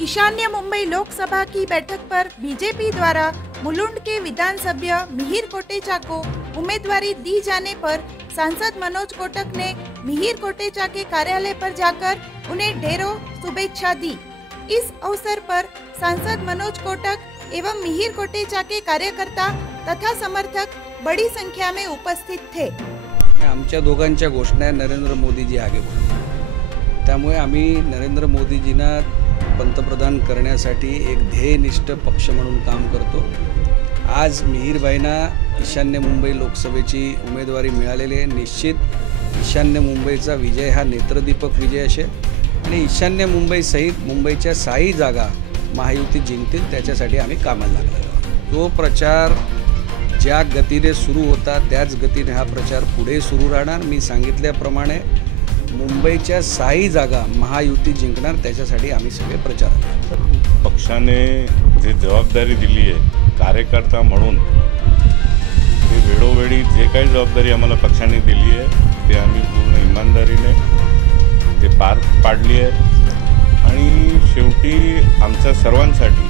ईशान्य मुंबई लोकसभा की बैठक पर बीजेपी द्वारा मुलुंड के विधानसभ्य मिहिर कोटेचा को उम्मीदवारी दी जाने पर सांसद मनोज कोटक ने मिहिर कोटेचा के कार्यालय पर जाकर उन्हें ढेरों शुभेच्छा दी। इस अवसर पर सांसद मनोज कोटक एवं मिहिर कोटेचा के कार्यकर्ता तथा समर्थक बड़ी संख्या में उपस्थित थे। आमच्या दोघांच्या घोषणा नरेंद्र मोदीजी आगे बढ़े, त्यामुळे आम्ही नरेंद्र मोदीजींना पंतप्रधान करण्यासाठी एक ध्येयनिष्ठ पक्ष म्हणून काम करतो। आज मिहिरबाईंना ईशान्य मुंबई लोकसभेची उमेदवारी मिळालेली आहे। निश्चित ईशान्य मुंबईचा विजय हा नेत्रदीपक विजय असेल आणि ईशान्य मुंबई सहित मुंबईच्या 6 जागा महायुती जिंकतील, त्याच्यासाठी आम्ही कामाला लागलेलो आहोत। तो प्रचार ज्या गतीने सुरू होता त्याच गतीने हा प्रचार पुढे सुरू राहणार। मी सांगितल्याप्रमाणे मुंबईच्या 6 जागा महायुती जिंकणार, त्याच्यासाठी आम्ही सगळे प्रचार करतो। पक्षाने जे जबाबदारी दिली आहे कार्यकर्ता म्हणून, ते वेळोवेळी जे काही जबाबदारी आम्हाला पक्षाने दिली आहे ते आम्ही पूर्ण इमानदारीने ते पार पाडली आहे। आणि शेवटी आमच्या सर्वांसाठी,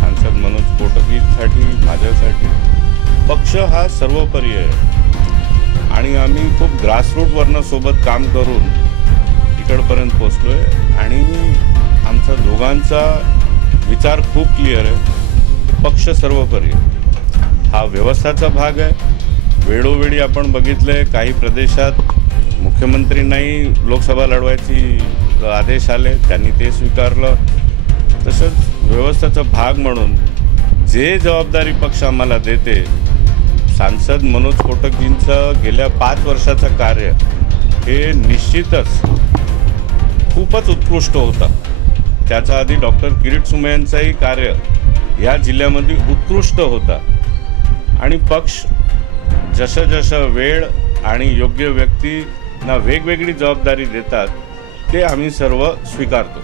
सांसद मनोज कोटकजींसाठी, माझ्यासाठी पक्ष हा सर्वोपरी आहे आणि आम्ही खूप ग्रासरूटवरनं सोबत काम करून इकडपर्यंत पोचलो आहे। आणि आमचा दोघांचा विचार खूप क्लिअर आहे, पक्ष सर्वोपरी हा व्यवस्थाचा भाग आहे। वेळोवेळी आपण बघितलंय काही प्रदेशात मुख्यमंत्रींनाही लोकसभा लढवायची आदेश आले, त्यांनी ते स्वीकारलं। तसंच व्यवस्थाचा भाग म्हणून जे जबाबदारी पक्ष आम्हाला देते, सांसद मनोज कोटकजींचं गेल्या 5 वर्षाचं कार्य हे निश्चितच खूपच उत्कृष्ट होतं। त्याच्या आधी डॉक्टर किरीट सुमे यांचंही कार्य या जिल्ह्यामध्ये उत्कृष्ट होता। आणि पक्ष जसं वेळ आणि योग्य व्यक्तींना वेगवेगळी जबाबदारी देतात ते आम्ही सर्व स्वीकारतो।